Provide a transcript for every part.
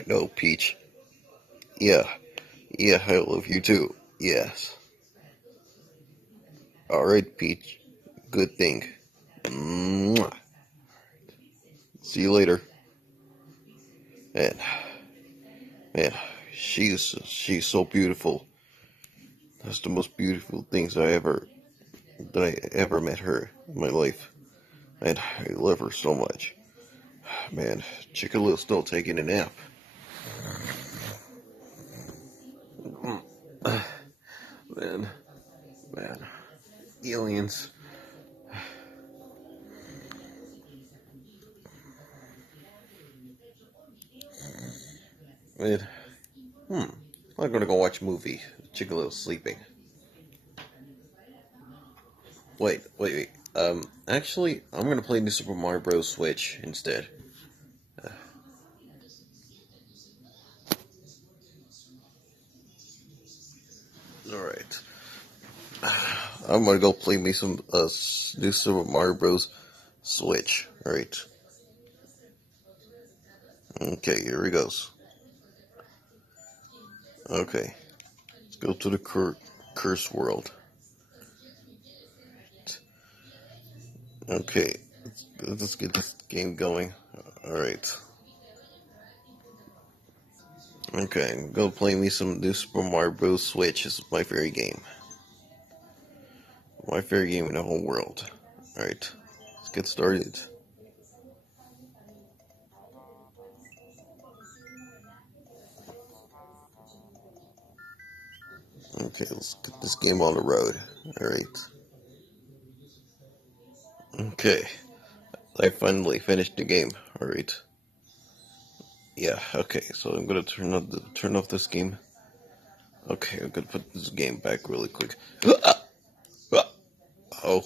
I know, Peach. Yeah, yeah, I love you too. Yes. Alright, Peach. Good thing. Mwah. See you later. Man, man, she's so beautiful. That's the most beautiful things that I ever met her in my life. And I love her so much. Man, Chickalo's still taking a nap. Man, man, aliens. Man, I'm gonna go watch a movie. Chickalo's sleeping. Wait. Actually, I'm gonna play New Super Mario Bros. Switch instead. Alright. I'm gonna go play me some New Super Mario Bros. Switch. Alright. Okay, here he goes. Okay. Let's go to the curse world. Okay. Let's get this game going. Alright. Okay, go play me some New Super Mario Bros. Switch. This is my favorite game. My favorite game in the whole world. Alright. Let's get started. Okay, let's get this game on the road. Alright. Okay. I finally finished the game. Alright. Yeah, okay, so I'm gonna turn off this game. Okay, I'm gonna put this game back really quick. Oh.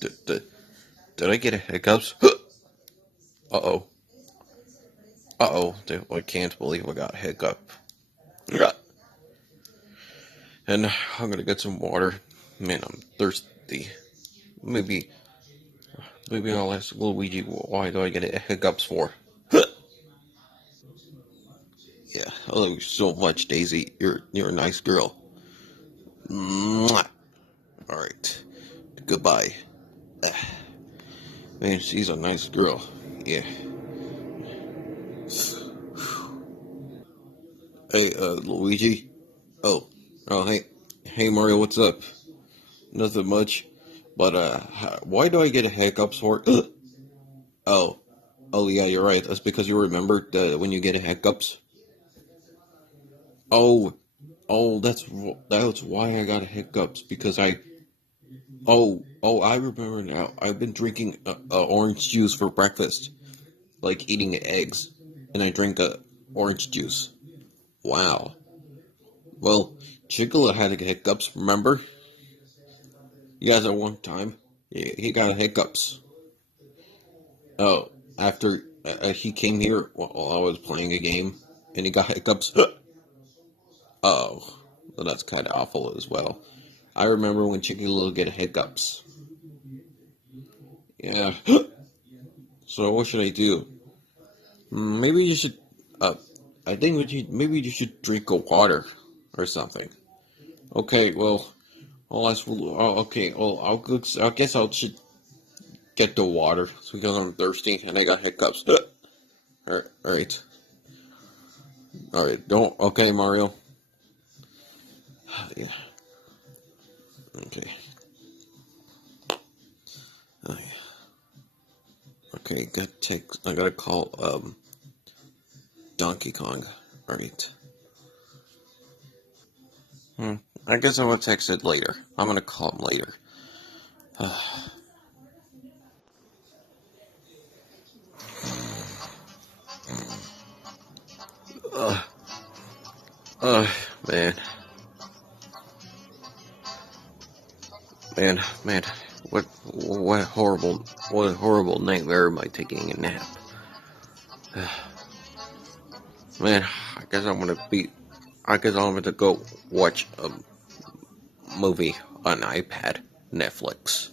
Did I get a hiccups? Uh-oh. Uh-oh. I can't believe I got a hiccup. And I'm gonna get some water. Man, I'm thirsty. Maybe I'll ask Luigi, why do I get hiccups for? Yeah, I love you so much, Daisy. You're a nice girl. Mwah. All right, goodbye. Man, she's a nice girl. Yeah. Hey, Luigi. Oh, hey, Mario. What's up? Nothing much. But why do I get hiccups for? Oh, yeah, you're right. That's because you remembered when you get hiccups. Oh, that's why I got hiccups because I. Oh, I remember now. I've been drinking orange juice for breakfast, like eating eggs, and I drink orange juice. Wow. Well, Chicola had hiccups. Remember? You guys at one time, he got hiccups. Oh, after he came here while I was playing a game, and he got hiccups. Oh, well, that's kind of awful as well. I remember when Chicky get hiccups. Yeah. So what should I do? Maybe you should. Uh, I think maybe you should drink a water or something. Okay. Well, I'll ask. Oh, okay. Well, I guess I should get the water because I'm thirsty and I got hiccups. All right. All right. Don't. Okay, Mario. Yeah. Okay. Okay. I gotta call Donkey Kong. All right. Hmm. I guess I'm gonna text it later. I'm gonna call him later. Uh, uh, man, man. What horrible nightmare am I taking a nap? Man, I guess I'm gonna go watch a movie on iPad, Netflix.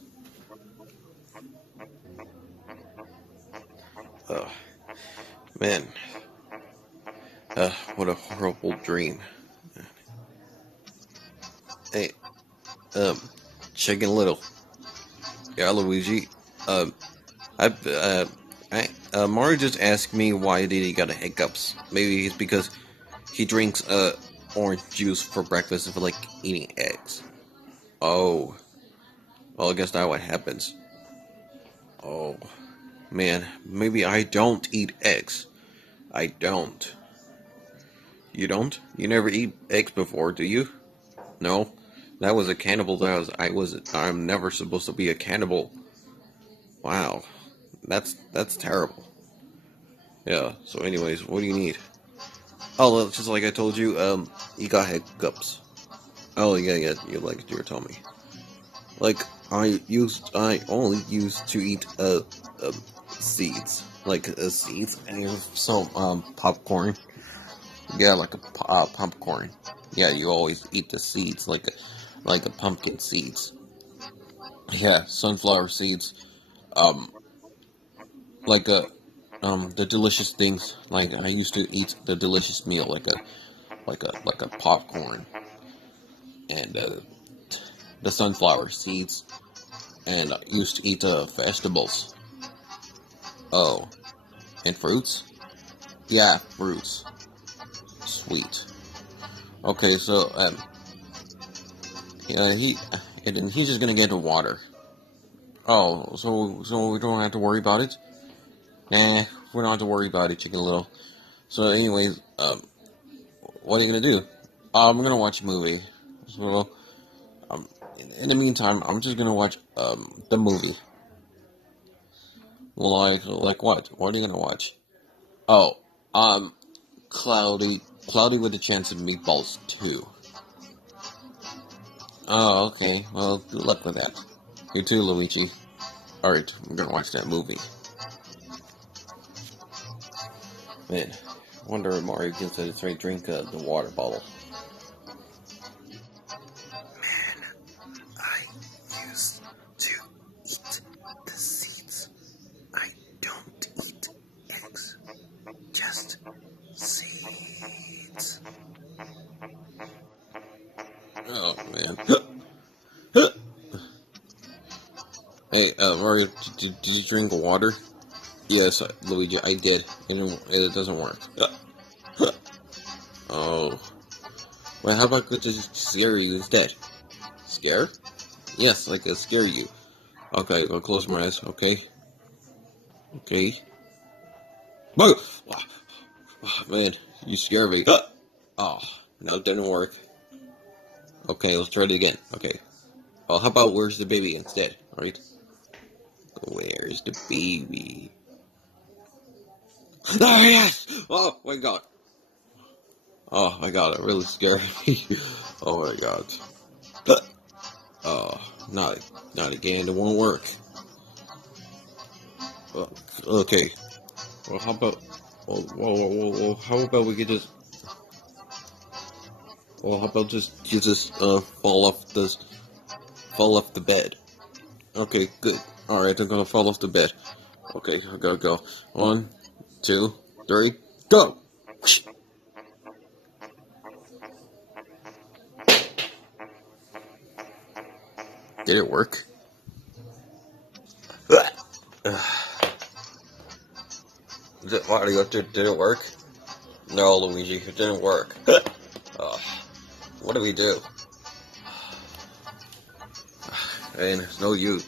Uh, man, What a horrible dream. Hey, Chicken Little. Yeah, Luigi. Um, I, Mario just asked me why did he got a hiccups. Maybe it's because he drinks, orange juice for breakfast and for, like, eating eggs. Oh. Well, I guess that's what happens. Oh. Man, maybe I don't eat eggs. I don't. You don't? You never eat eggs before, do you? No? That was a cannibal that I'm never supposed to be a cannibal. Wow. That's terrible. Yeah, so anyways, what do you need? Oh, well, just like I told you, you got hiccups. Oh, yeah, you like you were telling me. Like, I only used to eat, seeds. Like, seeds and some, popcorn. Yeah, like popcorn. Yeah, you always eat the seeds, like a pumpkin seeds. Yeah, sunflower seeds. Um, like the delicious things. Like I used to eat the delicious meal, like a popcorn and the sunflower seeds, and I used to eat vegetables. Oh, and fruits. Yeah, fruits. Sweet. Okay, so yeah, and then he's just gonna get the water. Oh, so we don't have to worry about it. Nah, we don't have to worry about it, Chicken Little. So, anyways, what are you gonna do? I'm gonna watch a movie. So, um, in the meantime, I'm just gonna watch the movie. Like what? What are you gonna watch? Oh, um, Cloudy with a Chance of Meatballs 2. Oh, okay. Well, good luck with that. You too, Luigi. Alright, I'm gonna watch that movie. Man, I wonder if Mario gets to try to drink the water bottle. I used to eat the seeds. I don't eat eggs, just seeds. Oh man. Hey, Mario, did you drink water? Yes, Luigi, I did. It doesn't work. Oh. Well, how about I just scare you instead? Scare? Yes, like scare you. Okay, I'll close my eyes, okay? Okay. Whoa! Oh, man, you scare me. Oh, no, it didn't work. Okay, let's try it again. Okay. Oh, how about where's the baby instead? Alright? Where's the baby? Ah, yes! Oh my god. Oh my god, it really scared me. Oh my god. Oh, not again. It won't work. Uh, okay. Well, how about? Well, how about we could just? Well, how about just you just fall off the bed? Okay, good. All right, I'm gonna fall off the bed. Okay, I gotta go. 1, 2, 3, go! Did it work? Mario, did it work? No, Luigi, it didn't work. What do we do? And it's no use.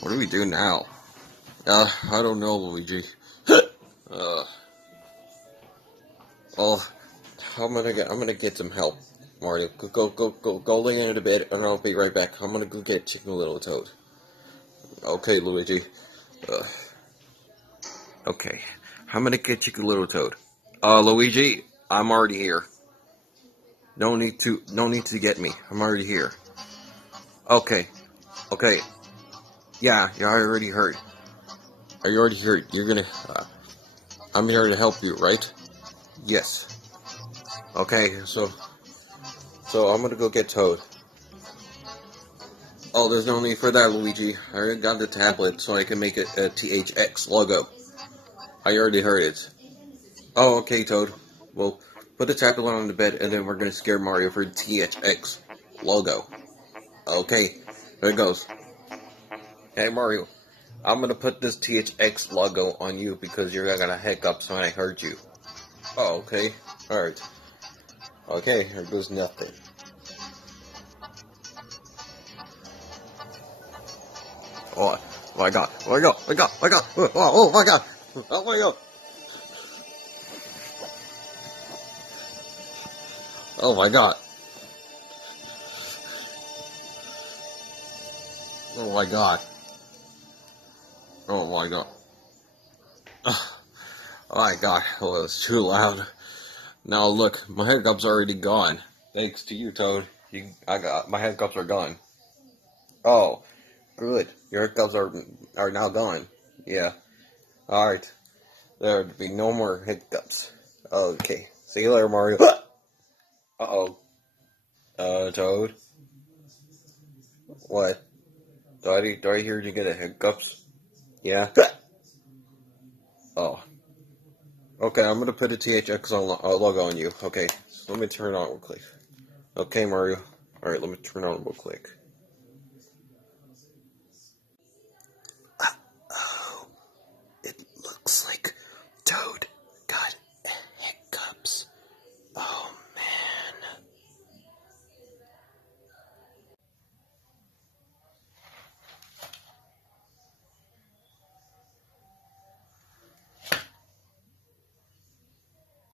What do we do now? I don't know, Luigi. uh, oh, I'm gonna get some help, Mario. Go lay into the bed, and I'll be right back. I'm gonna go get Chicken Little Toad. Okay, Luigi. Uh, okay, I'm gonna get Chicken Little Toad. Luigi, I'm already here. No need to get me. I'm already here. Okay, okay. Yeah, I already heard. Are you already here? You're gonna. I'm here to help you, right? Yes. Okay, so I'm gonna go get Toad. Oh, there's no need for that, Luigi. I already got the tablet so I can make a THX logo. I already heard it. Oh, okay, Toad. Well, put the tablet on the bed, and then we're gonna scare Mario for the THX logo. Okay, there it goes. Hey Mario, I'm gonna put this THX logo on you because you're gonna hiccups when I hurt you. Oh, okay. Alright. Okay, here goes nothing. Oh my god, oh my god, oh my god, oh my god, oh my god, oh my god, oh my god, oh my god, oh my god, oh my god, oh, it was too loud. Now look, my hiccup's already gone. Thanks to you, Toad. I got my hiccups are gone. Oh, good. Your hiccups are now gone. Yeah. All right. There'd be no more hiccups. Okay. See you later, Mario. Uh-oh. Toad. What? Do I hear you get a hiccups? Yeah. Oh. Okay, I'm gonna put a THX logo on you. Okay. So let me turn it on real quick. Okay, Mario. All right. Let me turn it on real quick.